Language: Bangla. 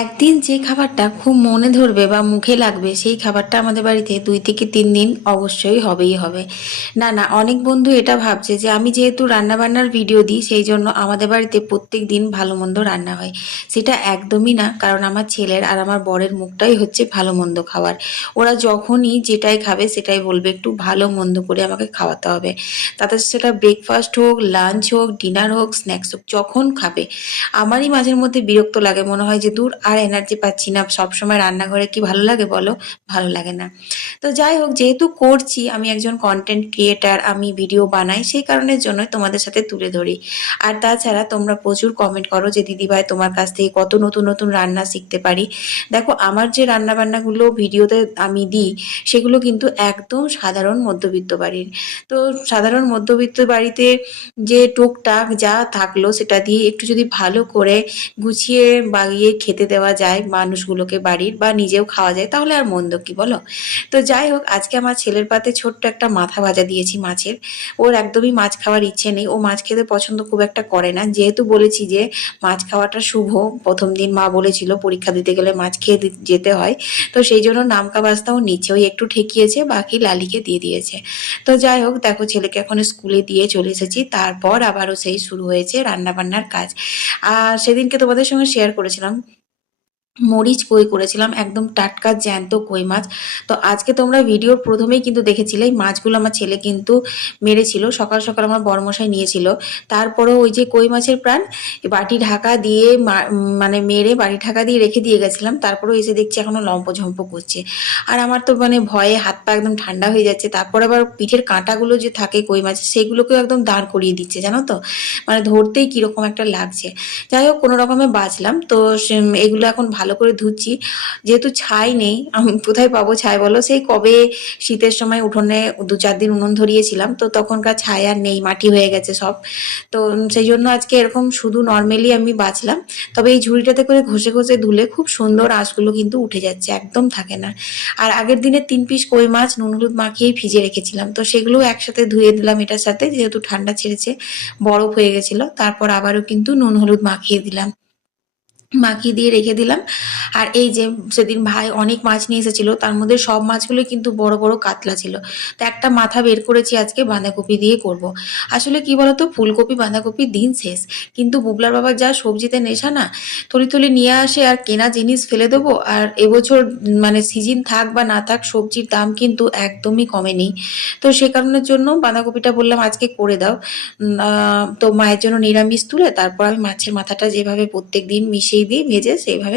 একদিন যে খাবারটা খুব মনে ধরবে বা মুখে লাগবে সেই খাবারটা আমাদের বাড়িতে 2 থেকে 3 দিন অবশ্যই হবেই হবে। না না, অনেক বন্ধু এটা ভাবছে যে আমি যেহেতু রান্না বান্নার ভিডিও দিই সেই জন্য আমাদের বাড়িতে প্রত্যেক দিন ভালো মন্দ রান্না হয়। সেটা একদমই না, কারণ আমার ছেলের আর আমার বরের মুখটাই হচ্ছে ভালো মন্দ খাওয়ার। ওরা যখনই যেটাই খাবে সেটাই বলবে একটু ভালো মন্দ করে আমাকে খাওয়াতে হবে। তাতে সেটা ব্রেকফাস্ট হোক, লাঞ্চ হোক, ডিনার হোক, স্ন্যাক্স হোক, যখন খাবে আমারই মাঝের মধ্যে বিরক্ত লাগে, মনে হয় যে দূর আর এনার্জি পাচ্ছি না, সবসময় রান্নাঘরে কি ভালো লাগে বলো? ভালো লাগে না। তো যাই হোক, যেহেতু করছি, আমি একজন কন্টেন্ট ক্রিয়েটার, আমি ভিডিও বানাই, সেই কারণের জন্য তোমাদের সাথে তুলে ধরি। আর তাছাড়া তোমরা প্রচুর কমেন্ট করো যে দিদিভাই তোমার কাছ থেকে কত নতুন নতুন রান্না শিখতে পারি। দেখো, আমার যে রান্না বান্নাগুলো ভিডিওতে আমি দিই সেগুলো কিন্তু একদম সাধারণ মধ্যবিত্ত বাড়ির। তো সাধারণ মধ্যবিত্ত বাড়িতে যে টুকটাক যা থাকলো সেটা দিয়ে একটু যদি ভালো করে গুছিয়ে বাগিয়ে খেতে দেওয়া যায় মানুষগুলোকে বাড়ির, বা নিজেও খাওয়া যায়, তাহলে আর মন্দ কি বলো? তো যাই হোক, আজকে আমার ছেলের পাতে ছোট্ট একটা মাথা ভাজা দিয়েছি মাছের। ওর একদমই মাছ খাওয়ার ইচ্ছে নেই, ও মাছ খেতে পছন্দ খুব একটা করে না, যেহেতু বলেছি যে মাছ খাওয়াটা শুভ। প্রথম দিন মা বলেছিল পরীক্ষা দিতে গেলে মাছ খেয়ে যেতে হয়। তো সেই জন্য নামকা বাস্তাও নিচ্ছে, ওই একটু ঠেকিয়েছে, বাকি লালিকে দিয়ে দিয়েছে। তো যাই হোক, দেখো ছেলেকে এখন স্কুলে দিয়ে চলে এসেছি, তারপর আবারও সেই শুরু হয়েছে রান্না বান্নার কাজ। আর সেদিনকে তোমাদের সঙ্গে শেয়ার করেছিলাম মরিচ কই করেছিলাম, একদম টাটকা জ্যান্ত কই মাছ। তো আজকে তোমরা ভিডিওর প্রথমেই কিন্তু দেখেছিলে এই মাছগুলো আমার ছেলে কিন্তু মেরেছিল, সকাল সকাল আমার বড়মশাই নিয়েছিল। তারপরেও ওই যে কই মাছের প্রাণ, বাটি ঢাকা দিয়ে মানে মেরে বাটি ঢাকা দিয়ে রেখে দিয়ে গেছিলাম, তারপরেও এসে দেখছি এখনো লম্পঝম্প করছে। আর আমার তো মানে ভয়ে হাত পা একদম ঠান্ডা হয়ে যাচ্ছে। তারপর আবার পিঠের কাঁটাগুলো যে থাকে কই মাছের, সেগুলোকেও একদম দাঁড় করিয়ে দিচ্ছে, জানো তো, মানে ধরতেই কিরকম একটা লাগছে। যাই হোক, কোনো রকমে বাঁচলাম। তো এগুলো এখন ভালো করে ধুচ্ছি, যেহেতু ছাই নেই, আমি কোথায় পাবো ছাই বলো? সেই কবে শীতের সময় উঠোনে 2-4 দিন উনুন ধরিয়েছিলাম, তো তখনকার ছাই আর নেই, মাটি হয়ে গেছে সব। তো সেই জন্য আজকে এরকম শুধু নর্মালি আমি বাঁচলাম। তবে এই ঝুড়িটাতে করে ঘষে ঘষে ধুলে খুব সুন্দর আঁশগুলো কিন্তু উঠে যাচ্ছে, একদম থাকে না। আর আগের দিনে 3 পিস কই মাছ নুন হলুদ মাখিয়ে ভিজে রেখেছিলাম, তো সেগুলো একসাথে ধুয়ে দিলাম এটার সাথে, যেহেতু ঠান্ডা ছেড়েছে, বরফ হয়ে গেছিল। তারপর আবারও কিন্তু নুন হলুদ মাখিয়ে দিলাম, মাখিয়ে দিয়ে রেখে দিলাম। আর এই যে সেদিন ভাই অনেক মাছ নিয়ে এসেছিল, তার মধ্যে সব মাছগুলো কিন্তু বড় বড় কাতলা ছিল। তো একটা মাথা বের করেছি, আজকে বাঁধাকপি দিয়ে করব। আসলে কি বলতো, ফুলকপি বাঁধাকপি দিন শেষ, কিন্তু বুবলার বাবার যা সবজিতে নেশা না, থলি থলি নিয়ে আসে, আর কেনা জিনিস ফেলে দেবো। আর এবছর মানে সিজন থাক বা না থাক, সবজির দাম কিন্তু একদমই কমেনি। তো সে কারণের জন্য বাঁধাকপিটা বললাম আজকে করে দাও। তো মায়ের জন্য নিরামিষ তুলে তারপর আমি মাছের মাথাটা যেভাবে প্রত্যেক দিন মিশিয়ে দিই ভেজে, সেইভাবে